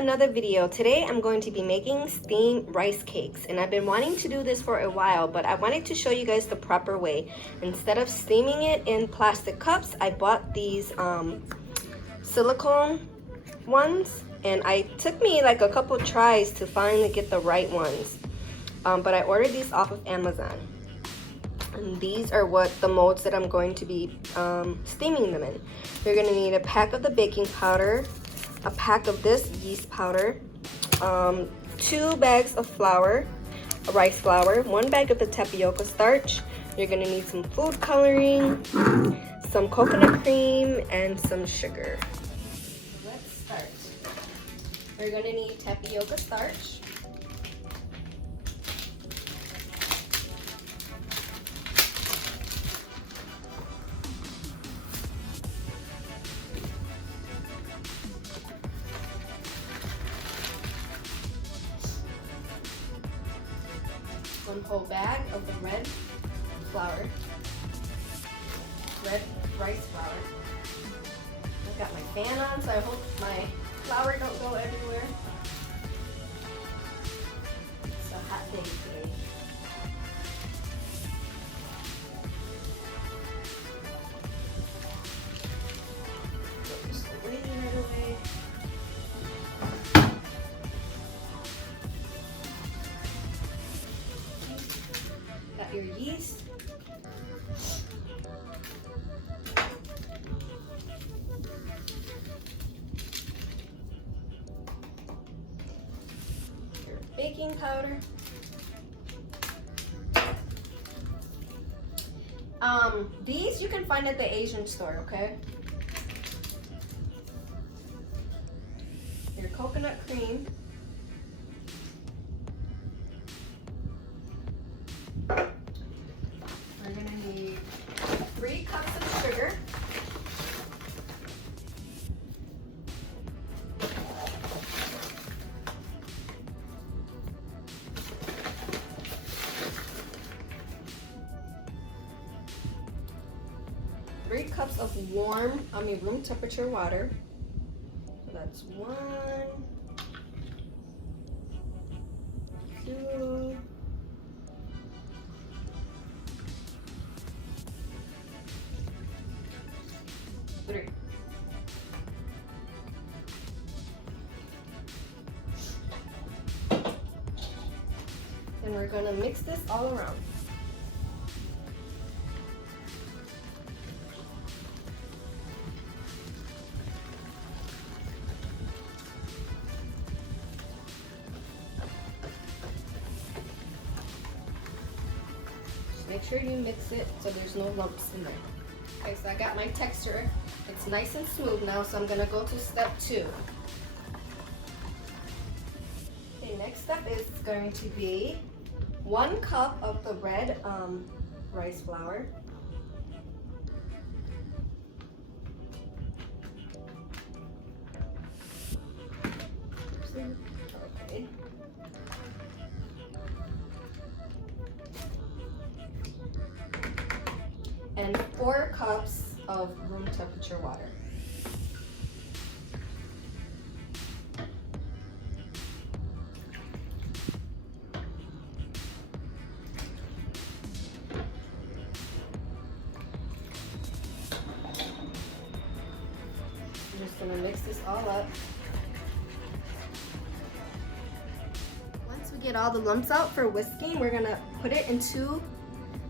another video. Today I'm going to be making steamed rice cakes, and I've been wanting to do this for a while, but I wanted to show you guys the proper way. Instead of steaming it in plastic cups, I bought these silicone ones, and it took me like a couple tries to finally get the right ones, but I ordered these off of Amazon. And these are what the molds that I'm going to be steaming them in. You're going to need a pack of the baking powder, a pack of this yeast powder, 2 bags of flour, rice flour, 1 bag of the tapioca starch. You're going to need some food coloring, some coconut cream, and some sugar. Let's start. We're going to need tapioca starch, one whole bag of the red flour, red rice flour. I've got my fan on, so I hope my flour don't go everywhere. It's a hot day today. Put this away right away. Got your yeast. Your baking powder. These you can find at the Asian store, okay? Your coconut cream. We're gonna need 3 cups of sugar. Three cups of room temperature water. So that's 1, 2, 3. And we're gonna mix this all around. Make sure you mix it so there's no lumps in there. Okay, so I got my texture. It's nice and smooth now, so I'm gonna go to step 2. Okay, next step is going to be 1 cup of the red rice flour. Okay. And 4 cups of room temperature water. I'm just gonna mix this all up. Once we get all the lumps out for whisking, we're gonna put it into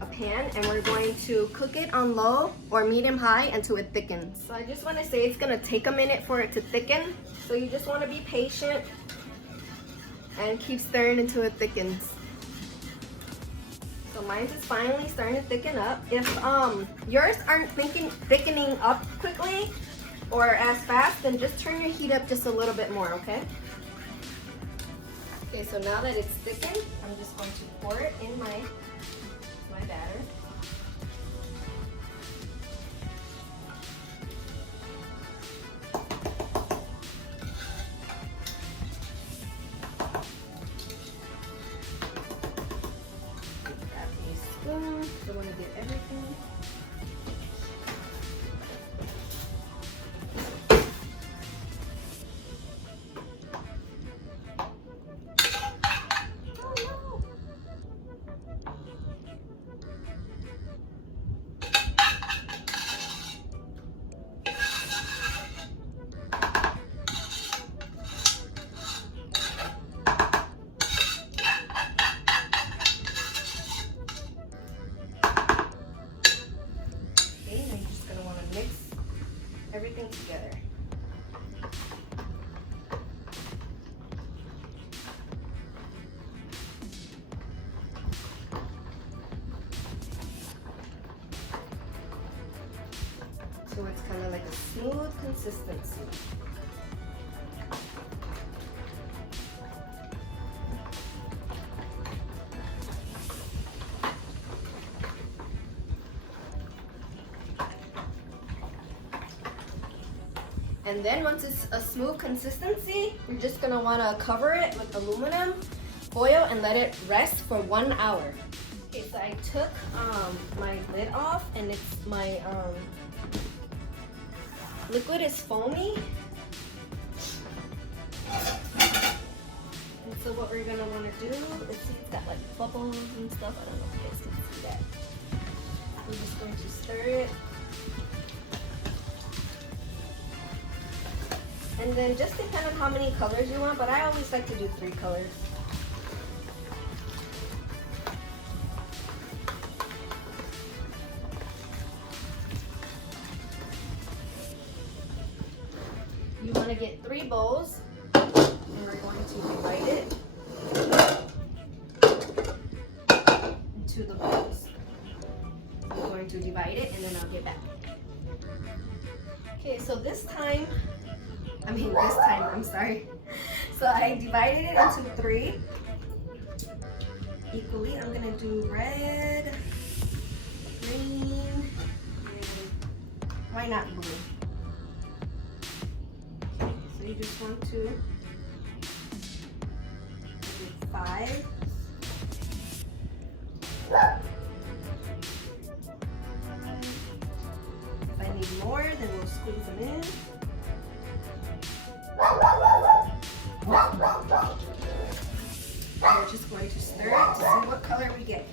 a pan, and we're going to cook it on low or medium high until it thickens. So I just want to say it's going to take a minute for it to thicken, so you just want to be patient and keep stirring until it thickens. So mine is finally starting to thicken up. If yours aren't thickening up quickly or as fast, then just turn your heat up just a little bit more, okay? Okay, so now that it's thickened, I'm just going to pour it in my batter. Grab a spoon. So I want to get everything. everything together. So it's kind of like a smooth consistency. And then once it's a smooth consistency, we're just gonna wanna cover it with aluminum foil and let it rest for 1 hour. Okay, so I took my lid off, and it's my liquid is foamy. And so what we're gonna wanna do is, see, it's got like bubbles and stuff. I don't know if you guys can see that. I'm just going to stir it. And then just depend on how many colors you want, but I always like to do 3 colors. You want to get 3 bowls, and we're going to divide it into the bowls. I'm going to divide it, and then I'll get back. Okay, so this time, I'm sorry. So I divided it into 3 equally. I'm gonna do red, green, and why not blue? Okay, so you just want to do 5. If I need more, then we'll squeeze them in. We're just going to stir it to see what color we get.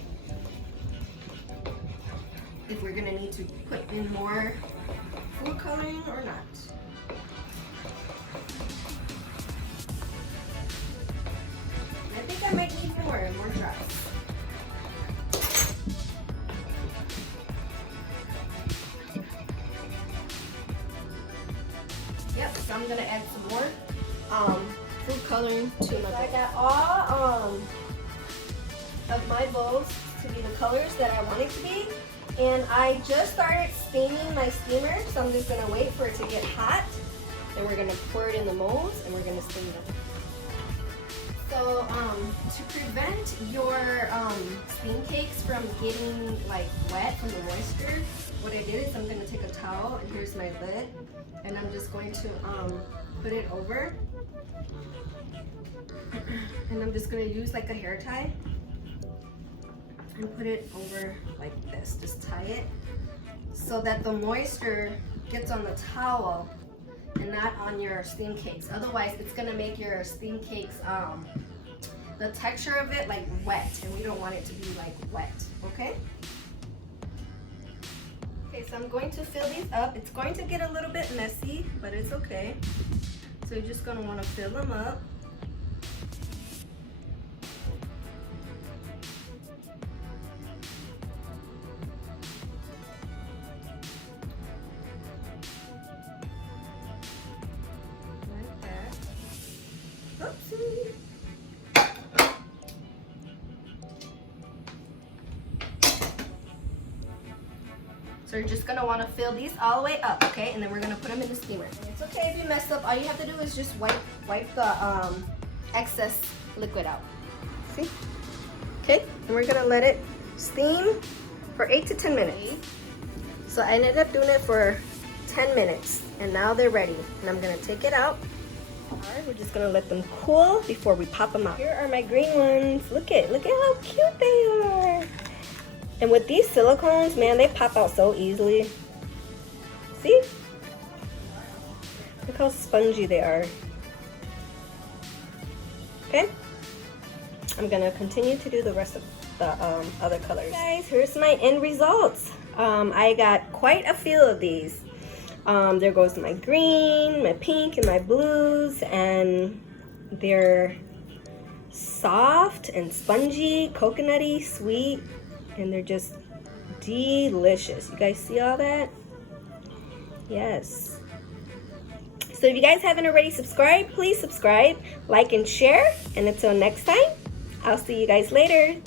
If we're going to need to put in more food coloring or not. I think I might need more drops. Yep, so I'm going to add some more food coloring to my bowl. I got all of my bowls to be the colors that I want it to be, and I just started steaming my steamer, so I'm just gonna wait for it to get hot, and we're gonna pour it in the molds and we're gonna steam them. So to prevent your steam cakes from getting like wet from the moisture, what I did is I'm gonna take a towel, and here's my lid, and I'm just going to put it over. And I'm just going to use like a hair tie and put it over like this. Just tie it so that the moisture gets on the towel and not on your steam cakes. Otherwise, it's going to make your steam cakes, the texture of it like wet, and we don't want it to be like wet, okay? Okay, so I'm going to fill these up. It's going to get a little bit messy, but it's okay. So you're just going to want to fill them up. Oopsie. So you're just gonna want to fill these all the way up, okay? And then we're gonna put them in the steamer. And it's okay if you mess up. All you have to do is just wipe the excess liquid out. See? Okay, and we're gonna let it steam for 8 to 10 minutes. So I ended up doing it for 10 minutes, and now they're ready. And I'm gonna take it out. Alright, we're just gonna let them cool before we pop them out. Here are my green ones. Look at how cute they are. And with these silicones, man, they pop out so easily. See? Look how spongy they are. Okay? I'm gonna continue to do the rest of the other colors. Guys, here's my end results. I got quite a few of these. There goes my green, my pink, and my blues, and they're soft and spongy, coconutty, sweet, and they're just delicious. You guys see all that? Yes. So if you guys haven't already subscribed, please subscribe, like, and share. And until next time, I'll see you guys later.